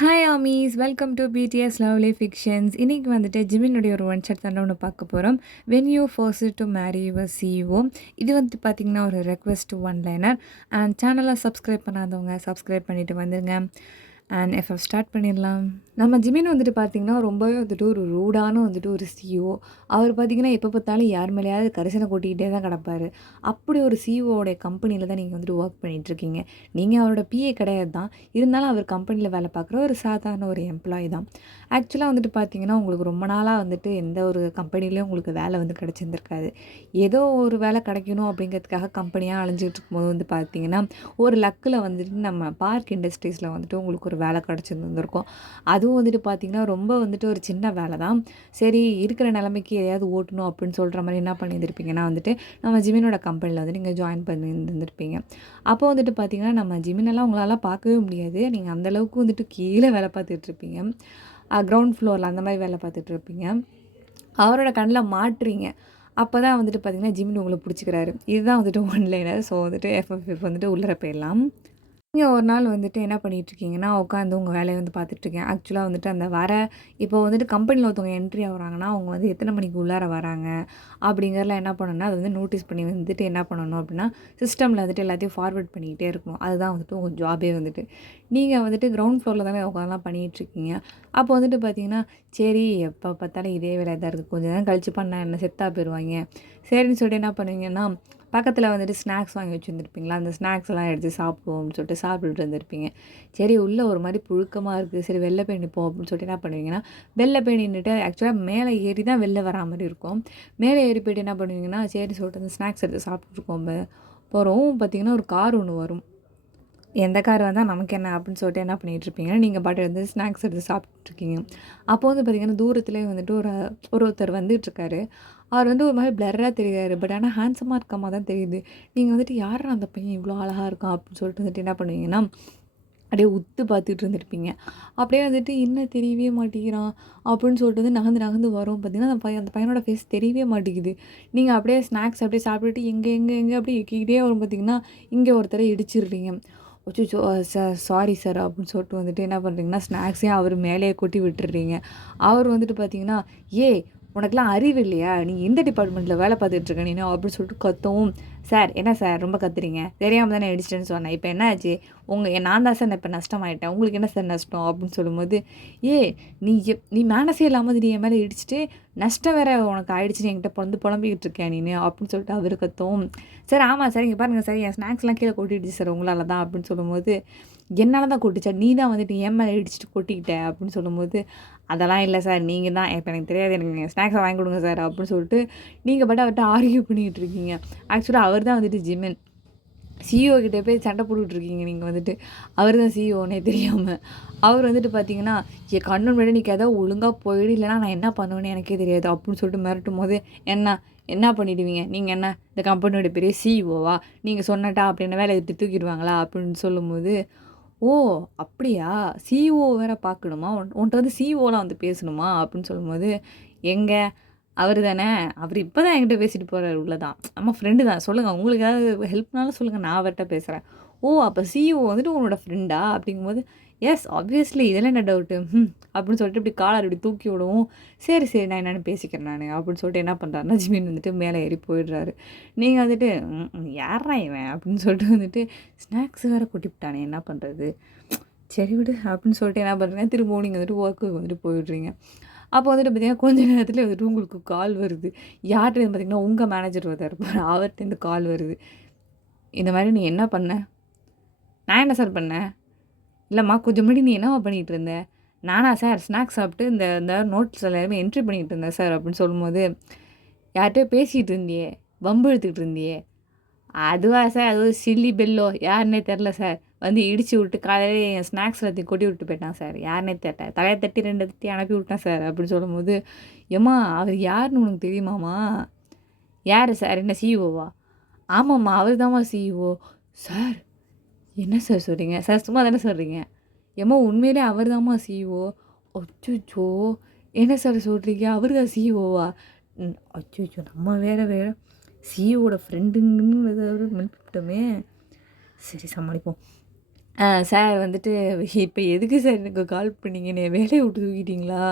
Hi ARMYs welcome to BTS lovely fictions. இன்றைக்கி வந்துட்டு ஜிமினுடைய ஒரு ஒன் ஷாட் தாண்டா ஒன்று பார்க்க போகிறோம். When you force to marry your CEO. இது வந்து பார்த்திங்கன்னா ஒரு ரெக்வெஸ்ட் ஒன் லைனர். அண்ட் சேனலை சப்ஸ்கிரைப் பண்ணாதவங்க சப்ஸ்கிரைப் பண்ணிவிட்டு வந்துடுங்க. அண்ட் எஃப்எஃப் ஸ்டார்ட் பண்ணிடலாம். நம்ம ஜிமின் வந்துட்டு பார்த்திங்கன்னா ரொம்பவே வந்துட்டு ஒரு ரூடான வந்துட்டு ஒரு சிஇஓ. அவர் பார்த்திங்கன்னா எப்போ பார்த்தாலும் யார் மேலேயாவது கரிசனை கொட்டிக்கிட்டே தான் கிடப்பார். அப்படி ஒரு சிஇஓடைய கம்பெனியில் தான் நீங்கள் வந்துட்டு ஒர்க் பண்ணிகிட்ருக்கீங்க. நீங்கள் அவரோட பிஏ கிடையாது தான், இருந்தாலும் அவர் கம்பெனியில் வேலை பார்க்குற ஒரு சாதாரண ஒரு எம்ப்ளாயி தான். ஆக்சுவலாக வந்துட்டு பார்த்திங்கன்னா உங்களுக்கு ரொம்ப நாளாக வந்துட்டு எந்த ஒரு கம்பெனிலையும் உங்களுக்கு வேலை வந்து கிடச்சிருந்துருக்காது. ஏதோ ஒரு வேலை கிடைக்கணும் அப்படிங்கிறதுக்காக கம்பெனியாக அலைஞ்சிட்டு இருக்கும்போது வந்து பார்த்திங்கன்னா ஒரு லக்கில் வந்துட்டு நம்ம பார்க் இண்டஸ்ட்ரீஸில் வந்துட்டு உங்களுக்கு ஒரு வேலை கிடச்சிருந்துருக்கும். அதுவும் வந்துட்டு பார்த்திங்கன்னா ரொம்ப வந்துட்டு ஒரு சின்ன வேலை தான். சரி இருக்கிற நிலைமைக்கு எதையாவது ஓட்டணும் அப்படின்னு சொல்கிற மாதிரி என்ன பண்ணியிருந்திருப்பீங்கன்னா வந்துட்டு நம்ம ஜிமினோட கம்பெனியில் வந்து நீங்கள் ஜாயின் பண்ணியிருந்திருப்பீங்க. அப்போ வந்துட்டு பார்த்திங்கன்னா நம்ம ஜிமினெல்லாம் உங்களால் பார்க்கவே முடியாது. நீங்கள் அந்தளவுக்கு வந்துட்டு கீழே வேலை பார்த்துட்ருப்பீங்க. கிரவுண்ட் ஃப்ளோரில் அந்த மாதிரி வேலை பார்த்துட்ருப்பீங்க. அவரோட கண்ணில் மாட்டுறீங்க. அப்போ தான் வந்துட்டு பார்த்திங்கன்னா ஜிமின் உங்களை பிடிச்சிக்கிறாரு. இதுதான் வந்துட்டு ஒன் லைனர். ஸோ வந்துட்டு எஃப்எஃப் வந்துட்டு உள்ளே போயிடலாம். நீங்கள் ஒரு நாள் வந்துட்டு என்ன பண்ணிகிட்ருக்கீங்கன்னா உட்காந்து உங்கள் வேலையை வந்து பார்த்துட்ருக்கேன். ஆக்சுவலாக வந்துட்டு அந்த இப்போ வந்துட்டு கம்பெனியில் ஒருத்தவங்க என்ட்ரி ஆகுறாங்கன்னா அவங்க வந்து எத்தனை மணிக்கு உள்ளார வராங்க அப்படிங்கிறதுலாம் என்ன பண்ணணும்னா அதை வந்து நோட்டீஸ் பண்ணி வந்துட்டு என்ன பண்ணணும் அப்படின்னா சிஸ்டமில் வந்துட்டு எல்லாத்தையும் ஃபார்வர்ட் பண்ணிக்கிட்டே இருக்கணும். அதுதான் வந்துட்டு உங்கள் ஜாபே வந்துட்டு. நீங்கள் வந்துட்டு கிரவுண்ட் ஃப்ளோரில் தானே உட்காந்துலாம் பண்ணிகிட்ருக்கீங்க. அப்போ வந்துட்டு பார்த்தீங்கன்னா சரி எப்போ பார்த்தாலும் இதே வேலையாக தான் இருக்குது, கொஞ்சம் நேரம் கழிச்சு பண்ணால் என்ன செத்தாக போயிடுவாங்க சரின்னு சொல்லிட்டு என்ன பண்ணுவீங்கன்னா பக்கத்தில் வந்துட்டு ஸ்நாக்ஸ் வாங்கி வச்சுருந்துருப்பீங்களா, அந்த ஸ்நாக்ஸ் எல்லாம் எடுத்து சாப்பிடுவோம் அப்படின்னு சொல்லிட்டு சாப்பிட்டுட்டு வந்துருப்பீங்க. சரி உள்ளே ஒரு மாதிரி புழுக்கமாக இருக்குது, சரி வெளில போய் நிற்போம் அப்படின்னு சொல்லிட்டு என்ன பண்ணுவீங்கன்னா வெளில போய் நின்றுட்டு ஆக்சுவலாக மேலே ஏறி தான் வெளில வரா மாதிரி இருக்கும். மேலே ஏறி போய்ட்டு என்ன பண்ணுவீங்கன்னா சரி சொல்லிட்டு அந்த ஸ்நாக்ஸ் எடுத்து சாப்பிட்டுருக்கோம் போகிறோம். பார்த்திங்கன்னா ஒரு கார் ஒன்று வரும். எந்த கார் வந்தால் நமக்கு என்ன அப்படின்னு சொல்லிட்டு என்ன பண்ணிகிட்ருப்பீங்கன்னா நீங்கள் பாட்டு வந்து ஸ்நாக்ஸ் எடுத்து சாப்பிட்ருக்கீங்க. அப்போ வந்து பார்த்திங்கன்னா தூரத்துலேயே வந்துட்டு ஒருத்தர் வந்துட்டுருக்காரு. அவர் வந்து ஒரு மாதிரி பிளர்ராக தெரியாரு. பட் ஆனால் ஹேண்ட்ஸமாக இருக்க மாதிரி தான் தெரியுது. நீங்கள் வந்துட்டு யாரா அந்த பையன் இவ்வளோ அழகாக இருக்கான் அப்படின்னு சொல்லிட்டு வந்துட்டு என்ன பண்ணுவீங்கன்னா அப்படியே உத்து பார்த்துட்டு இருந்திருப்பீங்க. அப்படியே வந்துட்டு என்ன தெரியவே மாட்டேங்கிறான் அப்படின்னு சொல்லிட்டு வந்து நகர்ந்து நகர்ந்து வரும். பார்த்திங்கன்னா அந்த பையனோட ஃபேஸ் தெரியவே மாட்டேங்குது. நீங்கள் அப்படியே ஸ்நாக்ஸ் அப்படியே சாப்பிட்டுட்டு எங்கே அப்படியே எக்கிக்கிட்டே வரும். பார்த்திங்கன்னா இங்கே ஒருத்தரை இடிச்சிடுறீங்க. அச்சச்சோ! சாரி சார் அப்படின்னு சொல்லிட்டு வந்துட்டு என்ன பண்ணுறீங்கன்னா ஸ்நாக்ஸையும் அவர் மேலேயே கொட்டி விட்டுடுறீங்க. அவர் வந்துட்டு பார்த்தீங்கன்னா ஏய் உனக்கெல்லாம் அறிவு இல்லையா, நீ எந்த டிபார்ட்மெண்ட்டில் வேலை பார்த்துட்ருக்க நீ அப்படின்னு சொல்லிட்டு கத்தவும், சார் என்ன சார் ரொம்ப கத்துறீங்க, தெரியாமல் தானே இடிச்சிட்டேன்னு சொன்னேன், இப்போ என்ன ஆச்சு, நான் தான் சார் இப்போ நஷ்டமாயிட்டேன், உங்களுக்கு என்ன சார் நஷ்டம் அப்படின்னு சொல்லும்போது நீ மேனஸே இல்லாமல் நீ என் மேலே இடிச்சிட்டு நஷ்டம் வேறு உனக்கு ஆயிடுச்சுன்னு என்கிட்ட வந்து புலம்பிக்கிட்டு இருக்கேன் நீ அப்படின்னு சொல்லிட்டு அவர் கத்தவும், சார் ஆமாம் சார் இங்கே பாருங்கள் சார் என் ஸ்நாக்ஸ்லாம் கீழே கொட்டிடுச்சு சார் உங்களால் தான் அப்படின்னு சொல்லும்போது, என்னால் தான் கொட்டிச்சா, நீ தான் வந்துட்டு என் மேலே இடிச்சிட்டு கொட்டிக்கிட்ட அப்படின்னு சொல்லும்போது, அதெல்லாம் இல்லை சார் நீங்கள் தான், இப்போ எனக்கு தெரியாது, எனக்கு நீங்கள் ஸ்நாக்ஸை வாங்கி கொடுங்க சார் அப்படின்னு சொல்லிட்டு நீங்கள் பாட்டு அவர்கிட்ட ஆர்கியூ பண்ணிகிட்டு இருக்கீங்க. ஆக்சுவலாக அவர் தான் வந்துட்டு ஜிமின். சிஇஓ கிட்டே போய் சண்டை போட்டுட்ருக்கீங்க நீங்கள் வந்துட்டு. அவர் தான் சிஇஓனே தெரியாமல். அவர் வந்துட்டு பார்த்தீங்கன்னா என் கண்ணு முன்னாடி நீ ஏதாவது ஒழுங்காக போயிடு, இல்லைனா நான் என்ன பண்ணுவேன்னு எனக்கே தெரியாது அப்படின்னு சொல்லிட்டு மிரட்டும் போது என்ன பண்ணிடுவீங்க நீங்கள், என்ன இந்த கம்பெனியோட பெரிய சிஇஓவா, நீங்கள் சொன்னட்டா அப்படின்னு வேலையை தூக்கிடுவாங்களா அப்படின்னு சொல்லும்போது, ஓ அப்படியா, சிஇஓ வேறு பார்க்கணுமா, உன்கிட்ட வந்து சிஇஓலாம் வந்து பேசணுமா அப்படின்னு சொல்லும்போது, எங்கே அவர் தானே, அவர் இப்போ தான் என்கிட்ட பேசிட்டு போகிறார் உள்ள தான், நம்ம ஃப்ரெண்டு தான், சொல்லுங்கள் உங்களுக்கு ஏதாவது ஹெல்ப்னாலும் சொல்லுங்கள் நான் அவர்கிட்ட பேசுகிறேன். ஓ அப்போ சிஇஓ வந்துட்டு உன்னோட ஃப்ரெண்டா அப்படிங்கும்போது, எஸ் ஆப்வியஸ்லி இதெல்லாம் என்ன டவுட்டு அப்படின்னு சொல்லிட்டு இப்படி காலர் இப்படி தூக்கி விடவும், சரி நான் என்னென்னு பேசிக்கிறேன் நான் அப்படின்னு சொல்லிட்டு என்ன பண்ணுறாருன்னா ஜிமின் வந்துட்டு மேலே ஏறி போயிடுறாரு. நீங்கள் வந்துட்டு யாரா இவன் அப்படின்னு சொல்லிட்டு வந்துட்டு ஸ்நாக்ஸ் வேறு கொட்டிவிட்டானே என்ன பண்ணுறது, சரி விடு அப்படின்னு சொல்லிட்டு என்ன பண்ணுறீங்க, திரும்பவும் நீங்கள் வந்துட்டு ஒர்க்கு வந்துட்டு போயிடுறீங்க. அப்போ வந்துட்டு பார்த்திங்கன்னா கொஞ்ச நேரத்தில் வந்துட்டு உங்களுக்கு கால் வருது. யார்கிட்டேருந்து பார்த்திங்கன்னா உங்கள் மேனேஜர் ஒருத்தர் இருப்பார், அவர்கிட்டேருந்து கால் வருது. இந்த மாதிரி நீ என்ன பண்ண, நான் என்ன சார் பண்ணேன், இல்லைம்மா கொஞ்சம் முன்னாடி நீ என்னவா பண்ணிகிட்டு இருந்த, நானா சார் ஸ்நாக்ஸ் சாப்பிட்டு இந்த இந்த நோட்ஸ் எல்லாருமே என்ட்ரி பண்ணிகிட்டு இருந்தேன் சார் அப்படின்னு சொல்லும்போது, யார்கிட்டயோ பேசிகிட்டு இருந்தியே, வம்பு இழுத்துக்கிட்டு இருந்தியே, அதுவா சார், அது ஒரு சில்லி பெல்லோ யாருன்னே தெரில சார், வந்து இடித்து விட்டு காலையிலே என் ஸ்நாக்ஸ் எல்லாத்தையும் கொட்டி விட்டு போயிட்டான் சார், யாருன்னே தெரியல, தலையை தட்டி 2 தட்டி அனுப்பி விட்டேன் சார் அப்படின்னு சொல்லும்போது, ஏம்மா அவர் யாருன்னு உனக்கு தெரியுமாம்மா, யார் சார், என்ன சிஇஓவா, ஆமாம்மா அவர் தாம்மா சிஇஓ சார், என்ன சார் சொல்கிறீங்க சார், சும்மா தானே சொல்கிறீங்க, ஏம்மா உண்மையிலே அவர் தாம்மா சிஇஓ, அச்சோ என்ன சார் சொல்கிறீங்க, அவர் தான் சிஇஓவா, அச்சோ நம்ம வேறு சிஇஓட ஃப்ரெண்டுங்கன்னு ஏதாவது மெல்பிட்டோமே, சரி சமாளிப்போம். சார் வந்துட்டு இப்போ எதுக்கு சார் எனக்கு கால் பண்ணீங்க? என்னைய வேலைய விட்டு தூக்கிட்டீங்களா?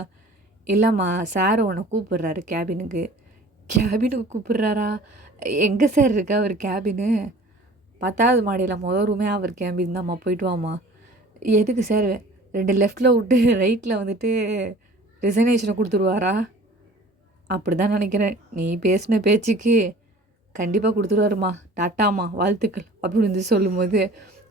இல்லம்மா சார் உன்ன கூப்பிடுறாரு கேபினுக்கு. கேபினுக்கு கூப்பிடுறாரா? எங்க சார் இருக்கு அவர் கேபினு? 10வது மாடியில மொத ரூமே அவர் கேபின் தான்ம்மா. போயிட்டு வாம்மா. எதுக்கு சார் 2 லெஃப்ட்ல விட்டு ரைட்ல வந்துட்டு ரிசக்னேஷன குடுத்துருவாரா? அப்படிதான் நெனைக்கிறேன். நீ பேசின பேச்சுக்கு கண்டிப்பா குடுத்துருவாரும்மா. டாட்டாம்மா வாழ்த்துக்கள் அப்படின்னு வந்து சொல்லும்போது,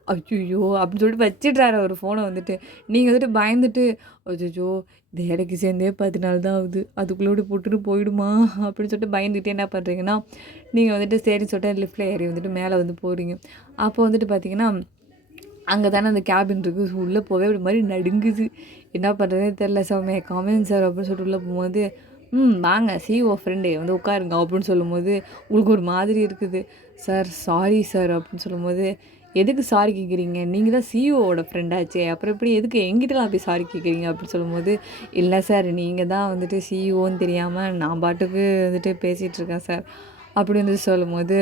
ஐய்யய்யோ! அப்படின்னு சொல்லிட்டு வச்சுடுறாரு அவரு ஃபோன வந்துட்டு. நீங்க வந்துட்டு பயந்துட்டு, அச்சச்சோ! இந்த வேலைக்கு சேர்ந்தே 10 நாள் தான் ஆகுது. அதுக்குள்ள இப்படி போட்டுட்டு போயிடுமா? அப்படின்னு சொல்லிட்டு பயந்துகிட்டே என்ன பண்றீங்கன்னா, நீங்க வந்துட்டு சரின்னு சொல்லிட்டு லிஃப்ட்ல ஏறி வந்துட்டு மேல வந்து போறீங்க. அப்போ வந்துட்டு பார்த்தீங்கன்னா, அங்க தானே அந்த கேபின் இருக்கு. உள்ள போவே ஒரு மாரி நடுங்குது. என்ன பண்றதுன்னே தெரியல. "Sir May I come in sir" அப்படின்னு சொல்லிட்டு உள்ள போம்போது, வாங்க சிஇஓ ஃப்ரெண்டு வந்து உட்காருங்க" அப்படின்னு சொல்லும்போது, உங்களுக்கு ஒரு மாதிரி இருக்குது. "சார் சாரி சார்" அப்படின்னு சொல்லும்போது, "எதுக்கு சாரி கேட்குறீங்க? நீங்க தான் சிஇஓவோட ஃப்ரெண்டாச்சே. அப்புறம் எப்படி எதுக்கு என்கிட்டலாம் போய் சாரி கேட்குறீங்க?" அப்படின்னு சொல்லும்போது, "இல்ல சார் நீங்க தான் வந்துட்டு சிஇஓன்னு தெரியாம நான் பாட்டுக்கு வந்துட்டு பேசிட்டு இருக்கேன் சார்" அப்படி வந்து சொல்லும்போது,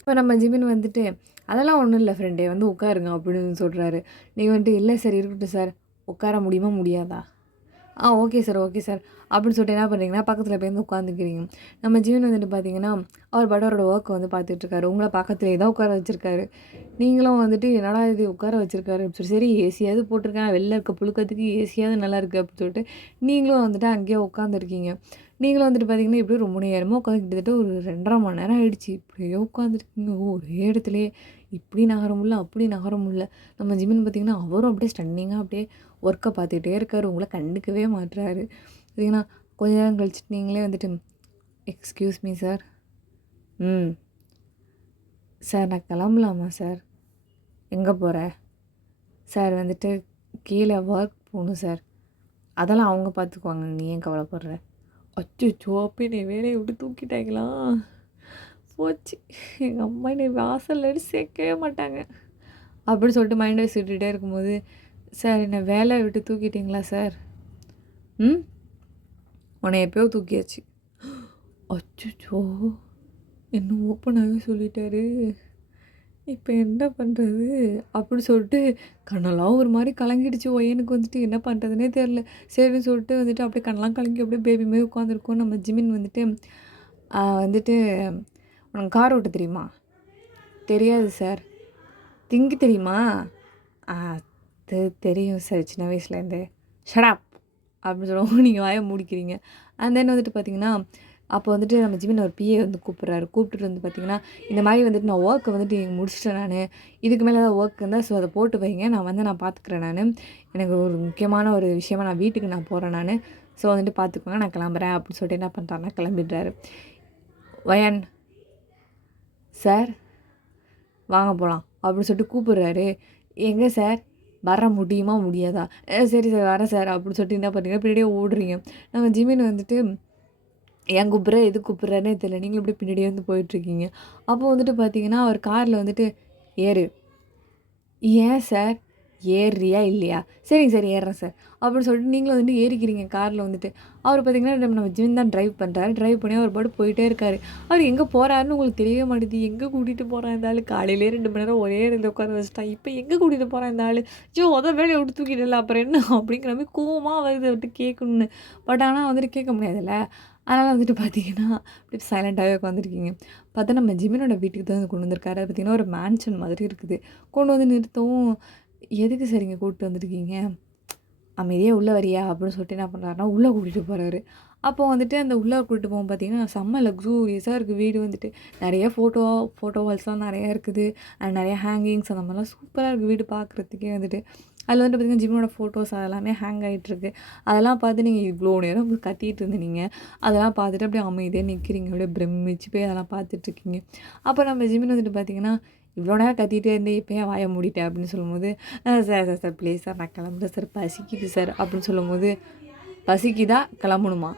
இப்போ நம்ம ஜிமின் வந்துட்டு, "அதெல்லாம் ஒண்ணும் இல்ல ஃப்ரெண்டே வந்து உட்காருங்க" அப்படின்னு சொல்றாரு. நீங்க வந்துட்டு, "இல்ல சார் இருக்கட்டும் சார். உட்கார முடியுமா? முடியாதா?" Okay sir, okay sir. அப்படின்னு சொல்லிட்டு என்ன பண்ணுறீங்கன்னா, பக்கத்தில போய் வந்து உட்காந்துக்கிறீங்க. நம்ம ஜீவன் வந்துட்டு பார்த்தீங்கன்னா, அவர் பாட்டு அவரோட ஒர்க்க வந்து பார்த்துட்ருக்காரு. உங்கள பக்கத்திலேயே தான் உட்கார வச்சிருக்காரு. நீங்களும் வந்துட்டு என்னடா இது உட்கார வச்சிருக்காரு அப்படின்னு சொல்லி, சரி ஏசியாவது போட்டிருக்கேன். வெளில இருக்க புழுக்கத்துக்கு ஏசியாவது நல்லாயிருக்கு அப்படின்னு சொல்லிட்டு, நீங்களும் வந்துட்டு அங்கேயே உட்காந்துருக்கீங்க. நீங்களும் வந்துட்டு பார்த்தீங்கன்னா, எப்படியும் ரொம்ப நேரமா உட்காந்து கிட்டத்தட்ட ஒரு 2 1/2 மணி நேரம் ஆயிடுச்சு. இப்படியே உட்காந்துருக்கீங்க. ஒரே இடத்துலயே. இப்படி நகர முடியல, அப்படி நகர முடியல. நம்ம ஜிமின் பார்த்தீங்கன்னா, அவரும் அப்படியே ஸ்டன்னிங்கா அப்படியே ஒர்க்க பார்த்துக்கிட்டே இருக்காரு. உங்கள கண்டுக்கவே மாட்றாரு. சரிங்களா, கொஞ்ச நேரம் கழிச்சுட்டு நீங்களே வந்துட்டு, "எக்ஸ்கியூஸ் மீ சார்." "ம். சார் நான் கிளம்பலாமா சார்?" "எங்க போற?" "சார் வந்துட்டு கீழ ஒர்க் போணும் சார்." "அதெல்லாம் அவங்க பார்த்துக்குவாங்க. நீ ஏன் கவலைப்படுற?" அச்சச்சோ! அப்ப என்னைய வேலைய விட்டு தூக்கிட்டாங்களா? போச்சு. எங்க அம்மா என்னைய வாசல்ல எடுத்து சேர்க்கவே மாட்டாங்க. அப்படின்னு சொல்லிட்டு மைண்ட் வாய்ஸ் விட்டுட்டே இருக்கும்போது, "சார் என்ன வேலைய விட்டு தூக்கிட்டீங்களா சார்?" "ம். உன்னைய எப்பயோ தூக்கியாச்சு." அச்சச்சோ! என்ன ஓப்பனாவே சொல்லிட்டாரு. இப்ப என்ன பண்றது? அப்படி சொல்லிட்டு கண்ணெல்லாம் ஒரு மாரி கலங்கிடுச்சு. எனக்கு வந்துட்டு என்ன பண்றதுன்னே தெரியல. சரின்னு சொல்லிட்டு வந்துட்டு அப்படியே கண்ணெல்லாம் கலங்கி அப்படியே பேபி மாரி உட்காந்துருக்கோம். நம்ம ஜிமின் வந்துட்டு, வந்துட்டு "உனக்கு கார் ஓட்ட தெரியுமா?" "தெரியாது சார்." "திங்க தெரியுமா?" "அது தெரியும் சார் சின்ன வயசுலேருந்தே." "Shut up!" அப்படின்னு சொல்லவும் நீங்க வாய மூடிக்கிறீங்க. அண்ட் தென் வந்துட்டு பார்த்தீங்கன்னா, அப்போ வந்துட்டு நம்ம ஜிமின் ஒரு பிஏ வந்து கூப்பிடுறாரு. கூப்பிட்டுட்டு வந்து பார்த்தீங்கன்னா, இந்த மாரி வந்துட்டு நான் ஒர்க்க வந்துட்டு முடிச்சுட்டேன் நானு. இதுக்கு மேல ஏதாவது ஒர்க் இருந்தா ஸோ அத போட்டு வைங்க. நான் பார்த்துக்கிறேன் நானு. எனக்கு ஒரு முக்கியமான ஒரு விஷயமா நான் வீட்டுக்கு போறேன் நானு. ஸோ வந்துட்டு பார்த்துக்கோங்க. நான் கிளம்புறேன் அப்படின்னு சொல்லிட்டு என்ன பண்றாருன்னா கிளம்பிடுறாரு. வயான், சார் வாங்க போலாம் அப்படின்னு சொல்லிட்டு கூப்பிடுறாரு. எங்க சார்? வர முடியுமா? முடியாதா? சரி சார் வரேன் சார் அப்படின்னு சொல்லிட்டு என்ன பண்றீங்க, பின்னாடியே ஓடுறீங்க. நம்ம ஜிமின் வந்துட்டு ஏன் கூப்பிட்ற? எதுக்கு கூப்பிட்றாருன்னே தெரியல. நீங்களும் அப்படியே பின்னாடியே வந்து போயிட்டுருக்கீங்க. அப்போ வந்துட்டு பார்த்தீங்கன்னா, அவர் கார்ல வந்துட்டு ஏறு. ஏன் சார்? ஏறுறியா? இல்லையா? சரிங்க சார் ஏறுறேன் சார். அப்படின்னு சொல்லிட்டு நீங்களும் வந்து ஏறிக்கிறீங்க கார்ல வந்துட்டு. அவர் பார்த்தீங்கன்னா, நம்ம ஜிம் தான் டிரைவ் பண்றாரு. டிரைவ் பண்ணி அவர் பாட்டுக்கு போயிட்டே இருக்காரு. அவர் எங்க போறாருன்னு உங்களுக்கு தெரியவே மாட்டேங்குது. எங்க கூட்டிட்டு போறான் இந்த ஆளு? காலையிலேயே 2 மணி நேரம் ஒரே இடத்துல உட்கார வச்சுட்டான். இப்ப எங்க கூட்டிட்டு போறான் இந்த ஆளு? ஐயோ! அதான் வேலைய விட்டு தூக்கிட்டல அப்புறம் என்ன? அப்படிங்கிற மாரி கோவமா வருது அவர்ட்ட கேட்கணும்னு. பட் ஆனா வந்துட்டு கேட்க முடியாதுல்ல. அதனால வந்துட்டு பார்த்தீங்கன்னா, அப்படியே சைலண்டாவே உட்காந்துருக்கீங்க. பார்த்தா நம்ம ஜிமினோட வீட்டுக்கு தான் வந்து கொண்டு வந்திருக்காரு. அது பார்த்தீங்கன்னா, ஒரு மேன்ஷன் மாதிரி இருக்குது. கொண்டு வந்து நிறுத்தவும், "எதுக்கு சார் இங்க கூட்டிட்டு வந்துருக்கீங்க? அமைதியா உள்ள வரியா?" அப்படின்னு சொல்லிட்டு என்ன பண்றாருன்னா, உள்ள கூட்டிட்டு போறாரு. அப்போ வந்துட்டு அந்த உள்ள கூட்டிட்டு போகும் பார்த்தீங்கன்னா, செம்ம லக்ஸூரியஸா இருக்கு வீடு வந்துட்டு. நெறைய ஃபோட்டோ வால்ஸ்லாம் நெறையா இருக்குது. அண்ட் நெறைய ஹேங்கிங்ஸ் அந்த மாரிலாம் சூப்பரா இருக்கு வீடு பார்க்குறதுக்கே வந்துட்டு. அதில வந்துட்டு பார்த்தீங்கன்னா, ஜிம்மோட ஃபோட்டோஸ் அதெல்லாமே ஹேங் ஆயிட்டுருக்கு. அதெல்லாம் பார்த்து நீங்க இவ்ளோ நேரம் கத்திட்டு இருந்தீங்க. அதெல்லாம் பார்த்துட்டு அப்படியே அமைதியா நிக்கிறீங்க. அப்படியே பிரமிச்சு போய் அதெல்லாம் பார்த்துட்ருக்கீங்க. அப்போ நம்ம ஜிமின் வந்துட்டு பார்த்தீங்கன்னா, "இவ்ளோ நேரம் கத்திட்டே இருந்தே, இப்ப ஏன் வாய மூடிட்ட?" அப்படின்னு சொல்லும்போது, sir sir sir please sir நான் கிளம்புறேன் சார். பசிக்குது சார்" அப்படின்னு சொல்லும்போது, "பசிக்குதா? கிளம்பணுமா?"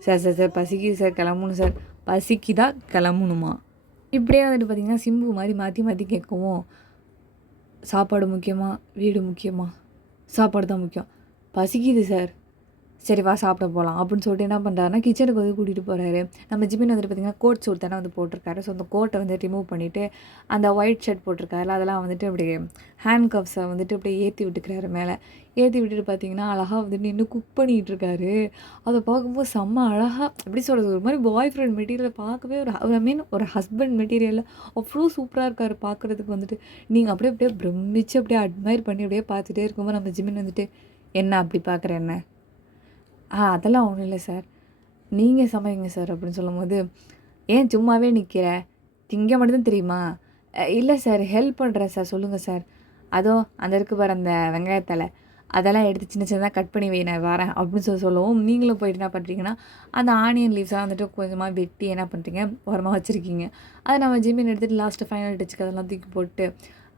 "சார் சார் சார் பசிக்குது சார். கிளம்பணும் சார்." "பசிக்குதா? கிளம்பணுமா?" இப்படியே வந்துட்டு பார்த்தீங்கன்னா, சிம்பு மாரி மாத்தி மாத்தி கேட்கவும், "சாப்பாடு முக்கியமா? வீடு முக்கியமா?" "சாப்பாடு தான் முக்கியம்." "பசிக்குது சார்." சரி வா சாப்பிட போகலாம் அப்படின்னு சொல்லிட்டு என்ன பண்ணுறாருன்னா கிச்சனுக்கு வந்து கூட்டிகிட்டு போகிறாரு. நம்ம ஜிமின் வந்துட்டு பார்த்திங்கன்னா கோட் சூட் தானே வந்து போட்டிருக்காரு. ஸோ அந்த கோட்டை வந்து ரிமூவ் பண்ணிவிட்டு அந்த ஒயிட் ஷர்ட் போட்டிருக்காருல அதெல்லாம் வந்துட்டு அப்படியே ஹேண்ட் கப்ஸை வந்துட்டு அப்படியே ஏற்றி விட்டுக்கிறாரு மேலே. ஏற்றி விட்டுட்டு பார்த்தீங்கன்னா அழகாக வந்துட்டு நின்று குக் பண்ணிகிட்டு இருக்காரு. அதை பார்க்கும்போது செம்ம அழகாக எப்படி சொல்கிறது, ஒரு மாதிரி பாய் ஃப்ரெண்ட் மெட்டீரியலை பார்க்கவே ஒரு ஐ மீன் ஒரு ஹஸ்பண்ட் மெட்டீரியலில் அவ்வளோ சூப்பராக இருக்கார் பார்க்குறதுக்கு. வந்துட்டு நீங்கள் அப்படியே அப்படியே பிரமிச்சு அப்படியே அட்மையர் பண்ணி அப்படியே பார்த்துட்டே இருக்கும்போது நம்ம ஜிமின் வந்துட்டு என்ன அப்படி பார்க்குற என்ன அதெல்லாம் ஒன்றும் இல்லை சார், நீங்கள் சமைங்க சார் அப்படின்னு சொல்லும்போது, ஏன் சும்மாவே நிற்கிற, திங்க மட்டும்தான் தெரியுமா? இல்லை சார் ஹெல்ப் பண்ணுறேன் சார், சொல்லுங்கள் சார். அதோ அந்த இருக்கு பாரு அந்த வெங்காயத்தலை, அதெல்லாம் எடுத்து சின்ன சின்னதாக கட் பண்ணி வை நான் வரேன் அப்படின்னு சொல்லவும், நீங்களும் போயிட்டு என்ன பண்ணுறீங்கன்னா அந்த ஆனியன் லீவ்ஸ்லாம் வந்துட்டு கொஞ்சமாக வெட்டி என்ன பண்ணுறீங்க ஓரமாக வச்சுருக்கீங்க. அதை நம்ம ஜிமின் எடுத்துகிட்டு லாஸ்ட்டு ஃபைனல் டச்சுக்கு அதெல்லாம் தூக்கி போட்டு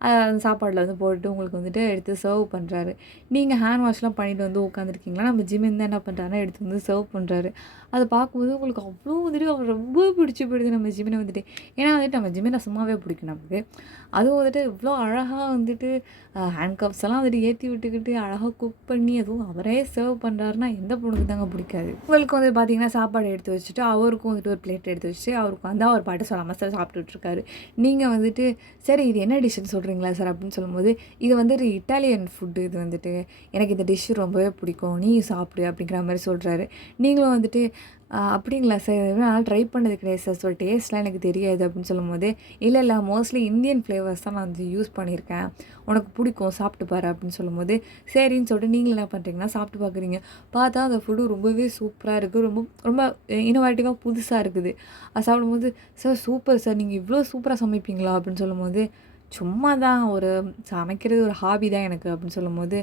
அந்த சாப்பாடில் வந்து போட்டு உங்களுக்கு வந்துட்டு எடுத்து சர்வ் பண்ணுறாரு. நீங்கள் ஹேண்ட் வாஷ்லாம் பண்ணிட்டு வந்து உட்காந்துருக்கீங்களா, நம்ம ஜிமின் தான் என்ன பண்ணுறாருன்னா எடுத்து வந்து சர்வ் பண்ணுறாரு. அதை பார்க்கும்போது உங்களுக்கு அவ்வளோ வந்துட்டு அவர் ரொம்ப பிடிச்சி போயிடுது நம்ம ஜிமினை வந்துட்டு. ஏன்னா வந்துட்டு நம்ம ஜிமினை சும்மாவே பிடிக்கும் நமக்கு. அதுவும் வந்துட்டு இவ்வளோ அழகாக வந்துட்டு ஹேண்ட் கப்ஸ் எல்லாம் வந்துட்டு ஏற்றி விட்டுக்கிட்டு அழகாக குக் பண்ணி அதுவும் அவரே சர்வ் பண்ணுறாருன்னா எந்த பொண்ணுக்கு தாங்க பிடிக்காது. உங்களுக்கு வந்து பார்த்தீங்கன்னா சாப்பாடு எடுத்து வச்சுட்டு அவருக்கும் வந்துட்டு ஒரு பிளேட் எடுத்து வச்சுட்டு அவருக்கு வந்து அவர் பாட்டு சொல்லாமல் சார் சாப்பிட்டுட்ருக்காரு. நீங்கள் வந்துட்டு சரி இது என்ன டிஷ்ஷுன்னு சொல்கிறீங்களா சார் அப்படின்னு சொல்லும்போது, இது வந்துட்டு இட்டாலியன் ஃபுட்டு, இது வந்துட்டு எனக்கு இந்த டிஷ்ஷு ரொம்பவே பிடிக்கும், நீ சாப்பிடு அப்படிங்கிற மாதிரி சொல்கிறாரு. நீங்களும் வந்துட்டு அப்படிங்களா சார், நான் ட்ரை பண்ணது கிடையாது சார், ஸோ டேஸ்ட்லாம் எனக்கு தெரியாது அப்படின்னு சொல்லும்போது, இல்லை மோஸ்ட்லி இந்தியன் ஃப்ளேவர்ஸ் தான் நான் வந்து யூஸ் பண்ணியிருக்கேன், உனக்கு பிடிக்கும் சாப்பிட்டு பாரு அப்படின்னு சொல்லும்போது, சரின்னு சொல்லிட்டு நீங்களும் என்ன பண்ணுறீங்கன்னா சாப்பிட்டு பார்க்குறீங்க. பார்த்தா அந்த ஃபுட்டு ரொம்பவே சூப்பராக இருக்குது, ரொம்ப ரொம்ப இன்னோவேட்டிவாக புதுசாக இருக்குது. அது சாப்பிடும்போது சார் சூப்பர் சார், நீங்கள் இவ்வளோ சூப்பராக சமைப்பீங்களா அப்படின்னு சொல்லும்போது, சும்மா தான் ஒரு சமைக்கிறது ஒரு ஹாபி தான் எனக்கு அப்படின்னு சொல்லும்போது,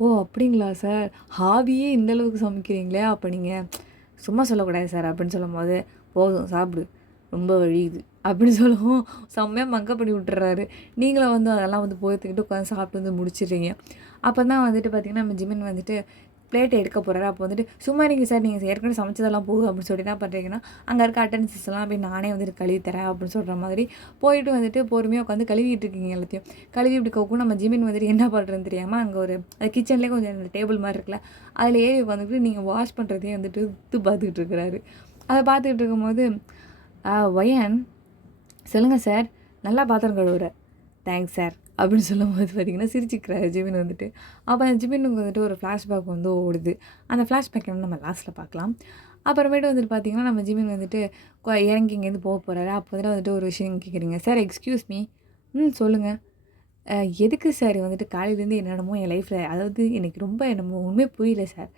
ஓ அப்படிங்களா சார், ஹாபியே இந்த அளவுக்கு சமைக்கிறீங்களே, அப்போ நீங்கள் சும்மா சொல்லக்கூடாது சார் அப்படின்னு சொல்லும்போது, போதும் சாப்பிடு ரொம்ப வழியுது அப்படின்னு சொல்லவும் செம்மையாக மங்க பண்ணி விட்டுறாரு. நீங்களும் வந்து அதெல்லாம் வந்து போய்த்துக்கிட்டு உட்காந்து சாப்பிட்டு வந்து முடிச்சிடுறீங்க. அப்போ தான் வந்துட்டு பார்த்திங்கன்னா நம்ம ஜிமின் வந்துட்டு பிளேட்டை எடுக்க போகிறாரு. அப்போ வந்துட்டு சும்மா நீங்கள் சார் நீங்கள் ஏற்கனவே சமைச்சதெல்லாம் போகுது அப்படின்னு சொல்லிட்டு என்ன பண்ணுறீங்கன்னா அங்கே இருக்க அட்டெண்டன்ஸஸ் எல்லாம் போய் நானே வந்துட்டு கழுவி தரேன் அப்படின்னு சொல்கிற மாதிரி போயிட்டு வந்துட்டு பொறுமையாக உட்காந்து கழுவிட்டு இருக்கீங்க. எல்லாத்தையும் கழுவி இப்படி கவுக்கும் நம்ம ஜிமின் வந்துட்டு என்ன பண்ணுறதுன்னு தெரியாமல் அங்கே ஒரு அது கிச்சன்லேயே கொஞ்சம் அந்த டேபிள் மாதிரி இருக்குல்ல அதில் ஏறி உட்காந்துட்டு நீங்கள் வாஷ் பண்ணுறதையே வந்துட்டு பார்த்துக்கிட்டு இருக்கிறாரு. அதை பார்த்துக்கிட்டு இருக்கும்போது ஒயன் சொல்லுங்கள் சார், நல்லா பாத்திரம் கழுவுற, தேங்க்ஸ் சார் அப்படின்னு சொல்லும்போது பார்த்திங்கன்னா சிரிச்சிக்கிறாரு ஜிமின் வந்துட்டு. அப்போ அந்த ஜிமினுக்கு வந்துட்டு ஒரு ஃப்ளாஷ்பேக் வந்து ஓடுது. அந்த ஃப்ளாஷ்பேக் வந்து நம்ம லாஸ்ட்டில் பார்க்கலாம். அப்புறமேட்டு வந்துட்டு பார்த்திங்கன்னா நம்ம ஜிமின் வந்துட்டு இறங்கி இங்கேருந்து போக போகிறாரு. அப்போ வந்துட்டு ஒரு விஷயம் கேட்குறீங்க, சார் எக்ஸ்கியூஸ் மீ, சொல்லுங்கள், எதுக்கு சார் வந்துட்டு காலையிலேருந்து என்னென்னமோ என் லைஃப்பில், அதாவது எனக்கு ரொம்ப என்னமோ ஒன்றுமே புரியல சார்,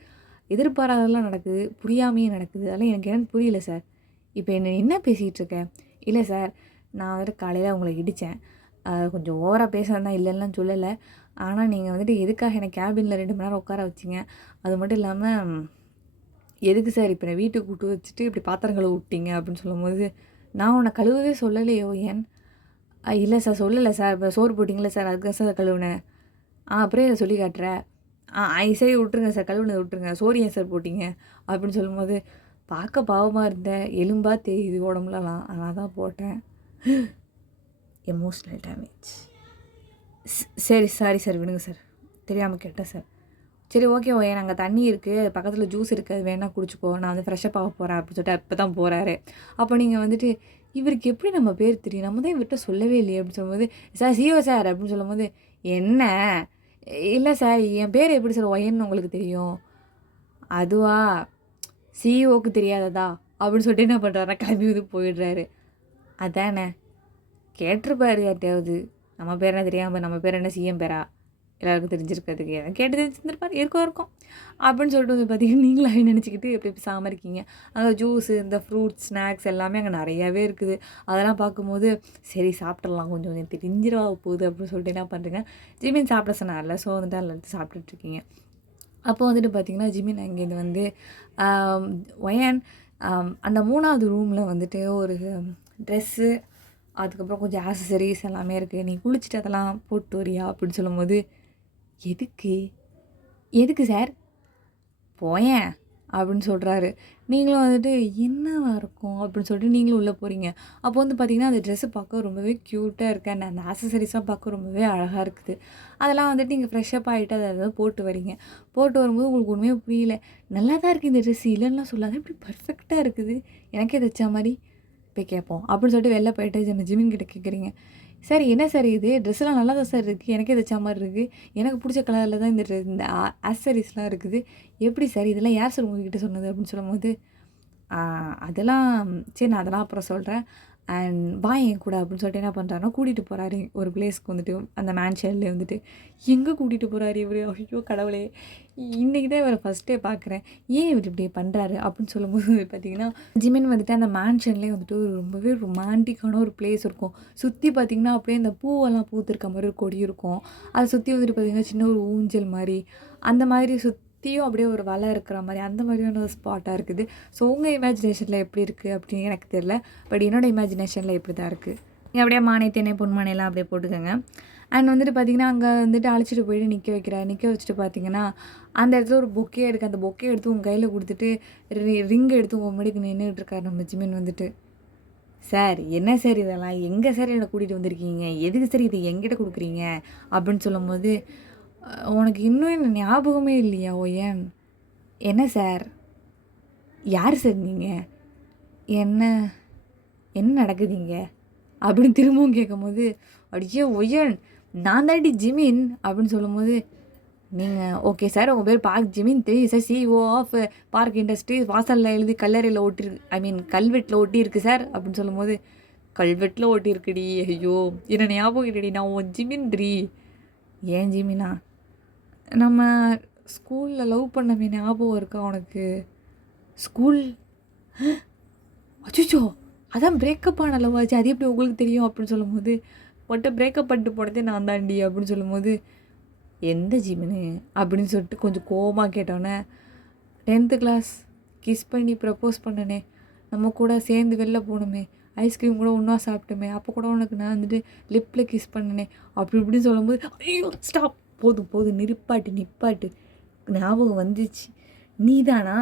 எதிர்பாராதெல்லாம் நடக்குது, புரியாமையே நடக்குது, அதெல்லாம் எனக்கு என்னென்னு புரியல சார், இப்போ என்ன பேசிகிட்டு இருக்கேன்? இல்லை சார், நான் வந்துட்டு காலையில் உங்களை இடித்தேன், கொஞ்சம் ஓவராக பேசுகிறதா இல்லைன்னா சொல்லலை, ஆனால் நீங்கள் வந்துட்டு எதுக்காக என்னை கேபினில் 2 மணி நேரம் உட்கார வச்சிங்க, அது மட்டும் இல்லாமல் எதுக்கு சார் இப்போ நான் வீட்டுக்கு கூப்பிட்டு வச்சுட்டு இப்படி பாத்திரம் கழுவ விட்டீங்க அப்படின்னு சொல்லும்போது, நான் உன்னை கழுவவே சொல்லலையோ ஏன்? இல்லை சார் சொல்லலை சார், இப்போ சோறு போட்டிங்களே சார் அதுக்கு தான் சார் கழுவுனேன். அப்புறம் இதை சொல்லி காட்டுறேன், சரி விட்ருங்க சார், கழுவுனதை விட்ருங்க, சோறு ஏன் சார் போட்டிங்க அப்படின்னு சொல்லும்போது, பார்க்க பாவமாக இருந்தேன், எலும்பாக தெரியுது உடம்புலலாம், அதனால் தான் போட்டேன், எமோஷ்னல் டேமேஜ். சரி சாரி சார், விடுங்க சார், தெரியாமல் கேட்டேன் சார். சரி ஓகே ஓகே, நாங்கள் தண்ணி இருக்குது, பக்கத்தில் ஜூஸ் இருக்குது, அது வேணால் குடிச்சிக்கோ, நான் வந்து ஃப்ரெஷ்ஷப் ஆக போகிறேன் அப்படின்னு சொல்லிட்டு இப்போ தான் போகிறாரு. அப்போ நீங்கள் வந்துட்டு இவருக்கு எப்படி நம்ம பேர் தெரியும், நம்ம தான் இவர்கிட்ட சொல்லவே இல்லையே அப்படின்னு சொல்லும்போது, சார் சிஓ சார் அப்படின்னு சொல்லும்போது, என்ன, இல்லை சார் என் பேர் எப்படி சார் ஒயன்னு உங்களுக்கு தெரியும்? அதுவா, சிஇஓக்கு தெரியாததா அப்படின்னு சொல்லிட்டு என்ன பண்ணுறாருனா கிளம்பி வந்து போயிடுறாரு. அதானே கேட்டிருப்பாரு யார்ட்டையாவது, நம்ம பேர் என்ன தெரியாமல், நம்ம பேர் என்ன சிஎம் பேரா, எல்லாருக்கும் தெரிஞ்சிருக்கிறதுக்கு கேட்டு தெரிஞ்சிருந்துருப்பார் இருக்கும் அப்படின்னு சொல்லிட்டு வந்து பார்த்தீங்கன்னா நீங்களாக நினச்சிக்கிட்டு எப்படி பேசாமல் இருக்கீங்க. அங்கே ஜூஸு, இந்த ஃப்ரூட்ஸ், ஸ்நாக்ஸ் எல்லாமே அங்கே நிறையாவே இருக்குது. அதெல்லாம் பார்க்கும்போது சரி சாப்பிட்றலாம், கொஞ்சம் கொஞ்சம் தெரிஞ்சிருவா போகுது அப்படின்னு சொல்லிட்டு என்ன பண்ணுறீங்க, ஜிமின் சாப்பிட சொன்னார்ல, ஸோ வந்துட்டு அதில் எடுத்து சாப்பிட்டுட்ருக்கீங்க. அப்போ வந்துட்டு பார்த்திங்கன்னா ஜிமின் அங்கேருந்து வந்து ஒயன் அந்த 3வது ரூமில் வந்துட்டு ஒரு ட்ரெஸ்ஸு, அதுக்கப்புறம் கொஞ்சம் ஆக்சசரிஸ் எல்லாமே இருக்குது, நீ குளிச்சுட்டு அதெல்லாம் போட்டு வரியா அப்படின்னு சொல்லும்போது, எதுக்கு சார், போயேன் அப்படின்னு சொல்கிறாரு. நீங்களும் வந்துட்டு என்னவா இருக்கும் அப்படின்னு சொல்லிட்டு நீங்களும் உள்ளே போகிறீங்க. அப்போ வந்து பார்த்தீங்கன்னா, அந்த ட்ரெஸ்ஸு பார்க்க ரொம்பவே க்யூட்டாக இருக்கு. அண்ட் அந்த ஆக்சஸரீஸ்லாம் பார்க்க ரொம்பவே அழகா இருக்குது. அதெல்லாம் வந்துட்டு நீங்க ஃப்ரெஷ்ஷப் ஆகிட்டு அத போட்டு வரீங்க. போட்டு வரும்போது உங்களுக்கு ஒண்ணுமே புரியல. நல்லா தான் இருக்குது இந்த ட்ரெஸ் இல்லைன்னுலாம் சொல்லாத. இப்படி பர்ஃபெக்ட்டா இருக்குது. எனக்கே தச்ச மாரி. போய் கேட்போம். அப்படின்னு சொல்லிட்டு வெளில போயிட்டு நம்ம ஜிமின் கிட்ட கேட்குறீங்க. சார் என்ன சார் இது? ட்ரெஸ்லாம் நல்லா தான் சார் இருக்குது. எனக்கே தச்ச மாரி இருக்குது. எனக்கு பிடிச்ச கலரில் தான் இந்த ஆக்சஸரீஸ்லாம் இருக்குது. எப்படி சார் இதெல்லாம் யார் சார் உங்ககிட்ட சொன்னது? அப்படின்னு சொல்லும்போது, "ஆ அதெல்லாம் சரி நான் அதெல்லாம் அப்புறம் சொல்றேன். அண்ட் வா என் கூட" அப்படின்னு சொல்லிட்டு என்ன பண்ணுறாருன்னா, கூட்டிகிட்டு போறாரு ஒரு பிளேஸ்க்கு வந்துட்டு அந்த மேன்ஷன்லேயே வந்துட்டு. எங்கே கூட்டிகிட்டு போறாரு இவரு? ஐயோ கடவுளே! இன்னைக்கு தான் இவர ஃபர்ஸ்ட் டே பார்க்குறேன். ஏன் இவரு இப்படி பண்றாரு? அப்படின்னு சொல்லும்போது பார்த்தீங்கன்னா, ஜிமின் வந்துட்டு அந்த மேன்ஷன்லேயே வந்துட்டு ஒரு ரொம்பவே ரொமான்டிக்கான ஒரு பிளேஸ் இருக்கும். சுத்தி பார்த்தீங்கன்னா, அப்படியே இந்த பூவெல்லாம் பூத்திருக்க மாரி ஒரு கொடி இருக்கும். அத சுத்தி வந்துட்டு பார்த்தீங்கன்னா, சின்ன ஒரு ஊஞ்சல் மாரி, அந்த மாதிரி சுத்தியும் அப்படியே ஒரு வலை இருக்கிற மாரி, அந்த மாதிரியான ஒரு ஸ்பாட்டா இருக்குது. ஸோ உங்க இமேஜினேஷன்ல எப்படி இருக்கு அப்படின்னு எனக்கு தெரியல. பட் என்னோட இமேஜினேஷன்ல இப்படி தான் இருக்கு. நீங்க அப்படியே மானே, தேனே, பொன்மானேலாம் அப்படியே போட்டுக்கங்க. அண்ட் வந்துட்டு பார்த்தீங்கன்னா, அங்க வந்துட்டு அழைச்சிட்டு போயிட்டு நிக்க வைக்கிறாரு. நிக்க வச்சுட்டு பார்த்தீங்கன்னா, அந்த இடத்துல ஒரு பொக்கே இருக்கு. அந்த பொக்கே எடுத்து உங்க கையில குடுத்துட்டு, ரிங் எடுத்து உங்க முன்னாடி நின்னுட்டு இருக்காரு நம்ம ஜிமின் வந்துட்டு. "சார், என்ன சார் இதெல்லாம்? எங்க சார் என்ன கூட்டிட்டு வந்திருக்கீங்க? எதுக்கு சார் இத என்கிட்ட குடுக்குறீங்க?" அப்படின்னு சொல்லும்போது, உனக்கு இன்னும் என்ன ஞாபகமே இல்லையா ஒயன்? என்ன சார்? யார் சார் நீங்க? என்ன என்ன நடக்குது இங்க?" அப்படின்னு திரும்பவும் கேட்கும்போது, "அடியே ஒயன்! நான் தான்டி ஜிமின்" அப்படின்னு சொல்லும்போது, நீங்க ஓகே சார். உங்க பேர் பார்க் ஜிமின் தெரியும் sir. CEO of Park industries. வாசல்ல எழுதி கல்லறையில ஒட்டியிருக்கு. ஐ மீன் கல்வெட்டுல ஒட்டியிருக்கு சார் அப்படின்னு சொல்லும்போது, கல்வெட்டுல ஒட்டியிருக்குடி. ஐயோ! என்ன ஞாபகம் இல்லடி. நான் உன் ஜிமின்டி. ஏன் ஜிமினா? நம்ம ஸ்கூல்ல லவ் பண்ணமே ஞாபகம் இருக்கா உனக்கு? ஸ்கூல் அச்சச்சோ! அதான் பிரேக்கப் ஆன லவ் ஆச்சே. அது எப்படி உங்களுக்கு தெரியும்? அப்படின்னு சொல்லும்போது, உன்ட்ட பிரேக்கப் பண்ணிட்டு போனதே நான் தான்டி அப்படின்னு சொல்லும்போது, எந்த ஜிமினு? அப்படின்னு சொல்லிட்டு கொஞ்சம் கோவமா கேட்டோன்னே, 10th கிளாஸ் கிஸ் பண்ணி ப்ரப்போஸ் பண்ணனே, நம்ம கூட சேர்ந்து வெளில போனோமே, ஐஸ்கிரீம் கூட ஒன்றா சாப்பிட்டோமே, அப்போ கூட உனக்கு நான் வந்துட்டு லிப்பில் கிஸ் பண்ணனே, அப்படி இப்படின்னு சொல்லும்போது, ஐயோ ஸ்டாப்! போதும் போதும் நிப்பாட்டு நிப்பாட்டு. ஞாபகம் வந்துச்சு. நீதானா?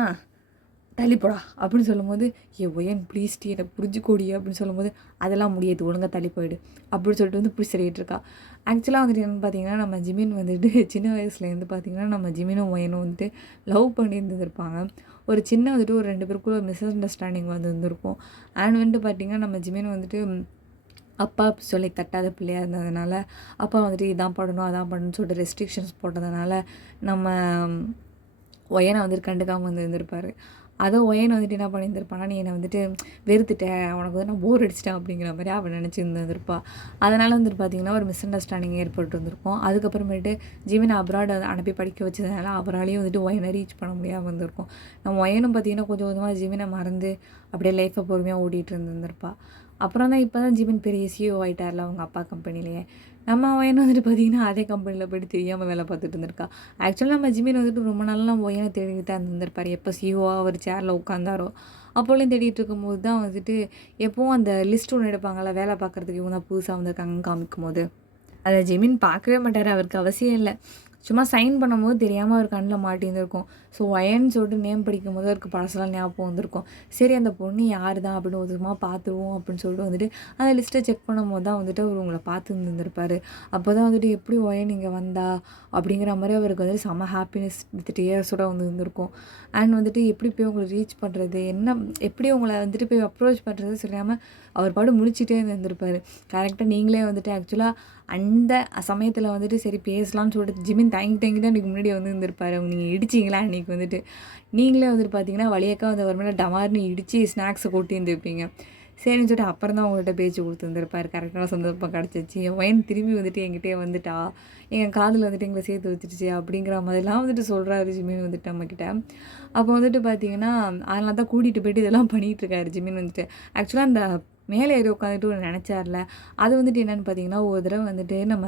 தள்ளி போடா அப்படின்னு சொல்லும்போது, ஏ ஒயன் ப்ளீஸ் டி என்னை புரிஞ்சுக்கோடி அப்படின்னு சொல்லும்போது, அதெல்லாம் முடியாது ஒழுங்கா தள்ளி போயிடு அப்படின்னு சொல்லிட்டு வந்து புடிச்சு தள்ளிட்டு இருக்கா. ஆக்சுவலாக வந்துட்டு என்னென்னு பார்த்தீங்கன்னா, நம்ம ஜிமின் வந்துட்டு சின்ன வயசுலேருந்து பார்த்தீங்கன்னா, நம்ம ஜிமினும் ஒயனும் வந்துட்டு லவ் பண்ணி இருந்திருப்பாங்க. ஒரு சின்ன வந்துட்டு ஒரு 2 பேருக்குள்ள ஒரு மிஸ் அண்டர்ஸ்டாண்டிங் வந்து இருந்திருக்கும். அண்ட் வந்துட்டு பார்த்தீங்கன்னா, நம்ம ஜிமின் வந்துட்டு அப்பா சொல்லி தட்டாத பிள்ளையா இருந்ததுனால, அப்பா வந்துட்டு இதான் பண்ணணும், அதான் பண்ணணும்னு சொல்லிட்டு ரெஸ்ட்ரிக்ஷன்ஸ் போட்டதுனால, நம்ம ஒயனை வந்துட்டு கண்டுக்காம வந்து இருந்திருப்பாரு. அதுவும் ஒயன் வந்துட்டு என்ன பண்ணியிருந்திருப்பான்னா, "நீ என்னை வந்துட்டு வெறுத்துட்ட, உனக்கு வந்து நான் போர் அடிச்சிட்டேன்" அப்படிங்கிற மாரி அவள் நினச்சிருந்துருப்பா. அதனால் வந்துட்டு பார்த்திங்கன்னா, ஒரு மிஸ் அண்டர்ஸ்டாண்டிங் ஏற்பட்டு இருந்திருக்கும். அதுக்கப்புறமேட்டு ஜிமின் அப்ராட் அனுப்பி படிக்க வச்சதுனால, அவராலேயும் வந்துட்டு ஒயனை ரீச் பண்ண முடியாமல் வந்திருக்கும். நம்ம ஒயனும் பார்த்திங்கன்னா, கொஞ்சம் கொஞ்சமாக ஜிமினை மறந்து அப்படியே லைஃப்பை பொறுமையாக ஓட்டிகிட்டு இருந்திருப்பா. அப்புறம் தான் இப்போ தான் ஜிமின் பெரிய சிஇஓ ஆகிட்டார்ல அவங்க அப்பா கம்பெனிலேயே. நம்ம ஒயன் வந்துட்டு பார்த்திங்கன்னா, அதே கம்பெனியில் போய்ட்டு தெரியாமல் வேலை பார்த்துட்டு இருந்திருக்கா. ஆக்சுவலாக நம்ம ஜிமின் வந்துட்டு ரொம்ப நாள்லாம் ஒயனை தேடிட்டு தான் இருந்திருப்பார். எப்போ சிஇஓவாக அவர் சேரில் உட்காந்தாரோ அப்போலாம் தேடிட்டு இருக்கும்போது தான் வந்துட்டு எப்போவும் அந்த லிஸ்ட் ஒன்று எடுப்பாங்கள்ல, வேலை பார்க்குறதுக்கு இவங்க தான் புதுசாக வந்திருக்காங்கன்னு காமிக்கும்போது, அதை ஜிமின் பார்க்கவே மாட்டார். அவருக்கு அவசியம் இல்லை. சும்மா சைன் பண்ணும்போது தெரியாமல் அவர் கண்ணில் மாட்டியிருந்திருக்கும். ஸோ ஒயன்னு சொல்லிட்டு நேம் படிக்கும்போது அவருக்கு பழசெல்லாம் ஞாபகம் வந்திருக்கும். சரி அந்த பொண்ணு யார் தான் அப்படின்னு ஒரு விதமாக பார்த்துருவோம் அப்படின்னு சொல்லிட்டு வந்துட்டு அந்த லிஸ்ட்டை செக் பண்ணும்போது தான் வந்துட்டு அவர் உங்களை பார்த்து இருந்திருப்பார். அப்போ தான் வந்துட்டு எப்படி ஒயன் இங்கே வந்தா அப்படிங்கிற மாதிரி அவருக்கு வந்துட்டு செம்ம ஹாப்பினஸ் வித் டியர்ஸோட வந்து இருந்திருக்கும். அண்ட் வந்துட்டு எப்படி போய் உங்களை ரீச் பண்ணுறது, என்ன எப்படி உங்களை வந்துட்டு போய் அப்ரோச் பண்ணுறது தெரியாமல் அவர் பாடு முழிச்சிட்டே இருந்திருப்பார். கரெக்டாக நீங்களே வந்துட்டு ஆக்சுவலாக அந்த சமயத்தில் வந்துட்டு சரி பேசலாம்னு சொல்லிட்டு ஜிமின் தயங்கி தயங்கி தான் எனக்கு முன்னாடி வந்து இருந்திருப்பாரு. நீங்கள் இடிச்சிங்களா அன்றைக்கி வந்துட்டு நீங்களே வந்துட்டு பார்த்தீங்கன்னா வழியக்கா வந்து அவர் மேலே டமார்னு இடித்து ஸ்நாக்ஸை கொட்டி இருந்திருப்பீங்க. சரின்னு சொல்லிட்டு அப்புறம் தான் உங்கள்கிட்ட பேச்சு கொடுத்துருந்துருப்பார். கரெக்டான சந்தர்ப்பம் கிடச்சிச்சு. என் ஒயன் திரும்பி வந்துட்டு என்கிட்டே வந்துட்டா, என் காதில் வந்துட்டு எங்களை சேர்த்து வச்சுருச்சு அப்படிங்கிற மாதிரிலாம் வந்துட்டு சொல்கிறாரு ஜிமின் வந்துட்டு நம்மக்கிட்ட. அப்போ வந்துட்டு பார்த்தீங்கன்னா அதனால தான் கூட்டிகிட்டு போயிட்டு இதெல்லாம் பண்ணிகிட்ருக்காரு ஜிமின் வந்துட்டு. ஆக்சுவலாக அந்த மேலே ஏறி உட்காந்துட்டு ஒன்று நினச்சார்ல, அது வந்துட்டு என்னென்னு பார்த்தீங்கன்னா, ஒரு தடவை வந்துட்டு நம்ம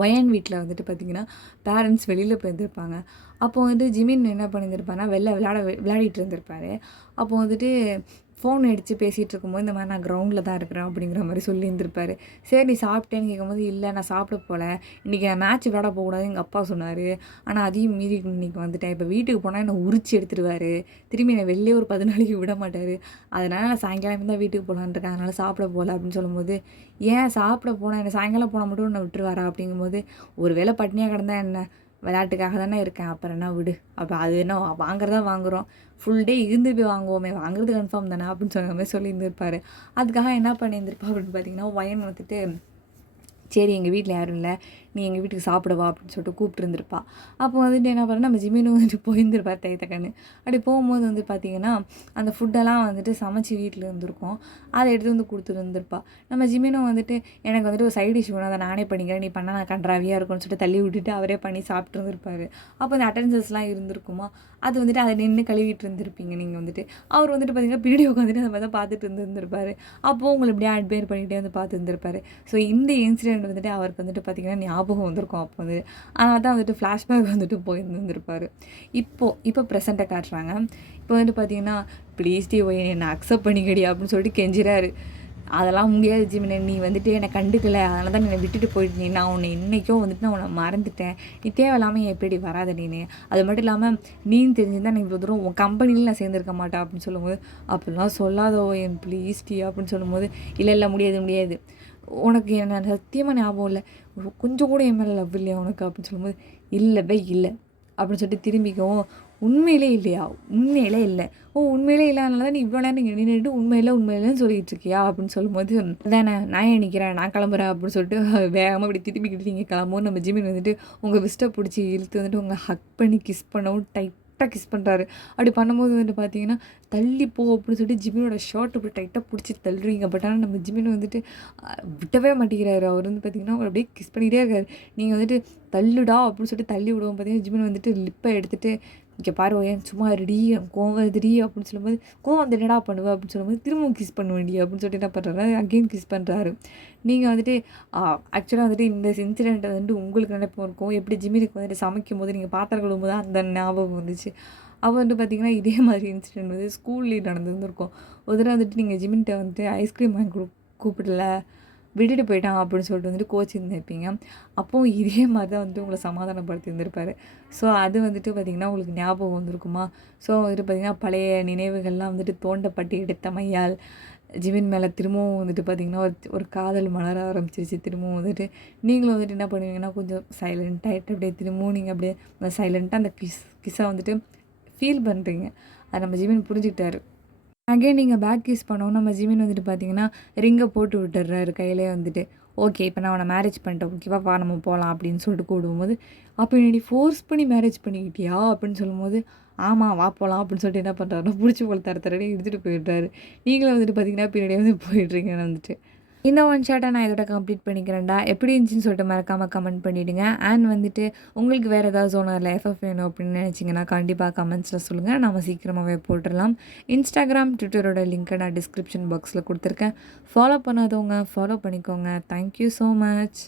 ஒயன் வீட்டில் வந்துட்டு பார்த்திங்கன்னா பேரண்ட்ஸ் வெளியில் போயிருந்திருப்பாங்க. அப்போ வந்துட்டு ஜிமின் என்ன பண்ணியிருந்திருப்பாருன்னா வெளில விளையாடிட்டு இருந்திருப்பார். அப்போ வந்துட்டு ஃபோன் அடித்து பேசிகிட்டு இருக்கும்போது இந்த மாதிரி நான் கிரவுண்டில் தான் இருக்கிறேன் அப்படிங்கிற மாதிரி சொல்லியிருந்திருப்பாரு. சரி நீ சாப்பிட்டேன்னு கேட்கும்போது, இல்லை நான் சாப்பிட போகல, இன்றைக்கி நான் மேட்ச் விளையாட போகக்கூடாது எங்கள் அப்பா சொன்னார், ஆனால் அதையும் மீறி இன்றைக்கி வந்துட்டேன், இப்போ வீட்டுக்கு போனால் என்னை உரிச்சு எடுத்துருவார், திரும்பி என்னை வெளிலே ஒரு 10 நாளைக்கு விட மாட்டார், அதனால் நான் சாயங்காலம் தான் வீட்டுக்கு போகலான்னு இருக்கேன், அதனால் சாப்பிட போகல அப்படின்னு சொல்லும்போது, ஏன் சாப்பிட போனால் என்ன சாயங்காலம் போனால் மட்டும் என்னை விட்டுருவாரா அப்படிங்கும்போது, ஒரு வேளை பட்னியாக கிடந்தா என்ன, விளையாட்டுக்காக தானே இருக்கேன், அப்புறம் என்ன விடு, அப்போ அது என்ன வாங்குறதா வாங்குகிறோம், ஃபுல் டே இருந்து போய் வாங்குவோமே, வாங்குறது கன்ஃபார்ம் தானே அப்படின்னு சொன்ன மாதிரி சொல்லியிருந்திருப்பாரு. அதுக்காக என்ன பண்ணியிருந்திருப்பா அப்படின்னு பார்த்தீங்கன்னா, ஒயன் வந்துட்டு சரி எங்கள் வீட்டில் யாரும் இல்லை, நீ எங்கள் வீட்டுக்கு சாப்பிட வா அப்படின்னு சொல்லிட்டு கூப்பிட்டுருந்துருப்பா. அப்போ வந்துட்டு என்ன பண்ண நம்ம ஜிமினும் வந்துட்டு போயிருந்திருப்பார் தைத்தக்கன்னு. அப்படி போகும்போது வந்து பார்த்திங்கன்னா அந்த ஃபுட்டெல்லாம் வந்துட்டு சமைச்சி வீட்டில் இருந்திருக்கோம், அதை எடுத்து வந்து கொடுத்துருந்துருப்பா. நம்ம ஜிமினும் வந்துட்டு எனக்கு வந்துட்டு ஒரு சைட் டிஷ் வேணும், அதை நானே பண்ணிக்கிறேன், நீ பண்ணால் நான் கன்றாவியாக இருக்கும்னு சொல்லிட்டு தள்ளி விட்டுட்டு அவரே பண்ணி சாப்பிட்ருந்துருப்பாரு. அப்போ அந்த அட்டெண்டன்ஸஸ்லாம் இருந்திருக்குமா, அது வந்துட்டு அதை நின்று கழுவிட்டு இருந்திருப்பீங்க நீங்கள் வந்துட்டு. அவர் வந்துட்டு பார்த்திங்கன்னா பின்னாடி உட்காந்துட்டு அந்த மாதிரி தான் பார்த்துட்டு இருந்திருப்பார். அப்போது உங்களை இப்படியே அட்மையர் பண்ணிகிட்டே வந்து பார்த்துருந்துருப்பாரு. ஸோ இந்த இன்சிடெண்ட் வந்துட்டு அவருக்கு வந்துட்டு பார்த்திங்கன்னா ஞாபகம் வந்திருக்கும் அப்போ வந்து. அதனால தான் வந்துட்டு ஃப்ளாஷ்பேக் வந்துட்டு போயிருந்துருப்பார். இப்போ ப்ரெசென்ட்டை காட்டுறாங்க. இப்போ வந்துட்டு பார்த்திங்கன்னா ப்ளீஸ் டி ஒய் என்னை அக்செப்ட் பண்ணிக்கடி அப்படின்னு சொல்லிட்டு கெஞ்சிறாரு. அதெல்லாம் முடியாது ஜிமினே, நீ வந்துட்டு என்னை கண்டுக்கல, அதனால தான் என்னை விட்டுட்டு போயிட்டு, நான் உன்னை இன்றைக்கும் வந்துட்டு நான் உன்னை மறந்துட்டேன், நீ தேவையில்லாமல் எப்படி வராத நீனு, அது மட்டும் இல்லாமல் நீன்னு தெரிஞ்சிருந்தால் நான் இவ்வளோ தூரம் உன் கம்பெனியில் நான் சேர்ந்துருக்க மாட்டேன் அப்படின்னு சொல்லும்போது, அப்படிலாம் சொல்லாதோ என் ப்ளீஸ் டி அப்படின்னு சொல்லும்போது, இல்லை முடியாது, உனக்கு என்ன சத்தியமாக ஞாபகம் இல்லை, கொஞ்சம் கூட என் மேலே லவ் இல்லையா உனக்கு அப்படின்னு சொல்லும்போது, இல்லை அப்படின்னு சொல்லிட்டு திரும்பிக்கவும், உண்மையிலே இல்லையா, உண்மையிலே இல்லை, உண்மையிலே இல்லாதனால தான் நீ இவ்வளோ நேரம் நீங்கள் நின்றுட்டு உண்மையிலேன்னு சொல்லிட்டு இருக்கியா அப்படின்னு சொல்லும்போது, அதானே நான் ஏன் நிற்கிறேன், நான் கிளம்புறேன் அப்படின்னு சொல்லிட்டு வேகமாக இப்படி திரும்பிக்கிட்டு நீங்கள் கிளம்பும் நம்ம ஜிமின் வந்துட்டு உங்கள் விஸ்ட்டை பிடிச்சி இழுத்து வந்துட்டு உங்கள் ஹக் பண்ணி கிஸ் பண்ணவும் டைட்டாக கிஸ் பண்ணுறாரு. அப்படி பண்ணும்போது வந்துட்டு பார்த்தீங்கன்னா தள்ளி போ அப்படின்னு சொல்லிட்டு ஜிமினோட ஷர்ட் இப்படி டைட்டாக பிடிச்சி தள்ளுறீங்க. பட் ஆனால் நம்ம ஜிமின் வந்துட்டு விட்டவே மாட்டேங்கிறாரு. அவர் வந்து பார்த்திங்கன்னா அவர் அப்படியே கிஸ் பண்ணிகிட்டே இருக்காரு. நீங்கள் வந்துட்டு தள்ளுடா அப்படின்னு சொல்லிட்டு தள்ளி விடுவோம். பார்த்தீங்கன்னா ஜிமின் வந்துட்டு லிப்பை எடுத்துகிட்டு இங்கே பாரு ஏன் சும்மா ரெடி கோவம் வருதுடி அப்படின்னு சொல்லும்போது, கோவம் வந்து என்னடா பண்ணுவேன் அப்படின்னு சொல்லும்போது, திரும்பவும் கிஸ் பண்ணுவேன்டி அப்படின்னு சொல்லிட்டு என்ன பண்ணுறாரு, அகெயின் கிஸ் பண்ணுறாரு. நீங்கள் வந்துட்டு ஆக்சுவலாக வந்துட்டு இந்த இன்சிடெண்ட்டை வந்துட்டு உங்களுக்கு நினைப்பு இருக்கும், எப்படி ஜிமினுக்கு வந்துட்டு சமைக்கும் போது நீங்கள் பாத்திரம் கழுவும்போது அந்த ஞாபகம் வந்துச்சு. அப்போ வந்துட்டு பார்த்திங்கன்னா இதே மாதிரி இன்சிடெண்ட் வந்து ஸ்கூல்லேயே நடந்துருந்துருக்கும். ஒரு தடவை வந்துட்டு நீங்கள் ஜிமின்கிட்ட வந்துட்டு ஐஸ்கிரீம் வாங்கி கூப்பிடல, விட்டுட்டு போயிட்டான் அப்படின்னு சொல்லிட்டு வந்துட்டு கோச் இருந்திருப்பீங்க. அப்போது இதே மாதிரி தான் வந்துட்டு உங்களை சமாதானப்படுத்தி இருந்திருப்பார். ஸோ அது வந்துட்டு பார்த்திங்கன்னா உங்களுக்கு ஞாபகம் வந்திருக்குமா. ஸோ வந்துட்டு பார்த்திங்கன்னா பழைய நினைவுகள்லாம் வந்துட்டு தோண்டப்பட்டு எடுத்த மையால் ஜிமின் மேலே திரும்பவும் வந்துட்டு பார்த்திங்கன்னா ஒரு காதல் மலர ஆரம்பிச்சிருச்சு. திரும்பவும் வந்துட்டு நீங்களும் வந்துட்டு என்ன பண்ணுவீங்கன்னா கொஞ்சம் சைலண்ட்டாகிட்டு அப்படியே திரும்பவும் நீங்கள் அப்படியே சைலண்ட்டாக அந்த கிஸ்ஸை வந்துட்டு ஃபீல் பண்ணுறீங்க. அதை நம்ம ஜிமின் புரிஞ்சுக்கிட்டாரு. அகைன் நீங்கள் பேக் கிஸ் பண்ணோம். நம்ம ஜிமின் வந்துட்டு பார்த்தீங்கன்னா ரிங்கை போட்டு விட்டுறாரு கையிலே வந்துட்டு. ஓகே இப்போ நான் அவனை மேரேஜ் பண்ணிட்டேன், ஓகேவா வா நம்ம போகலாம் அப்படின்னு சொல்லிட்டு கூடும்போது, அப்போ என்னடி ஃபோர்ஸ் பண்ணி மேரேஜ் பண்ணிக்கிட்டியா அப்படின்னு சொல்லும்போது, ஆமாம் வா போகலாம் அப்படின்னு சொல்லிட்டு என்ன பண்ணுறாருன்னா பிடிச்சி போல் தரத்தரடி எடுத்துகிட்டு போயிடுறாரு. நீங்களும் வந்துட்டு பார்த்தீங்கன்னா பின்னாடியே வந்து போயிடுறீங்கன்னு வந்துட்டு. இந்த ஒன் ஷாட்டை நான் இதோட கம்ப்ளீட் பண்ணிக்கிறேன்டா. எப்படி இருந்துச்சுன்னு சொல்லிட்டு மறக்காமல் கமெண்ட் பண்ணிவிடுங்க. அண்ட் வந்துட்டு உங்களுக்கு வேறு ஏதாவது ஜோனரில் எஃப்எஃப் வேணும் அப்படின்னு நினச்சிங்கன்னா கண்டிப்பாக கமெண்ட்ஸில் சொல்லுங்கள், நம்ம சீக்கிரமாகவே போட்டுடலாம். இன்ஸ்டாகிராம் ட்விட்டரோட லிங்க்கை நான் டிஸ்கிரிப்ஷன் பாக்ஸில் கொடுத்துருக்கேன். ஃபாலோ பண்ணாதவங்க ஃபாலோ பண்ணிக்கோங்க. Thank you so much.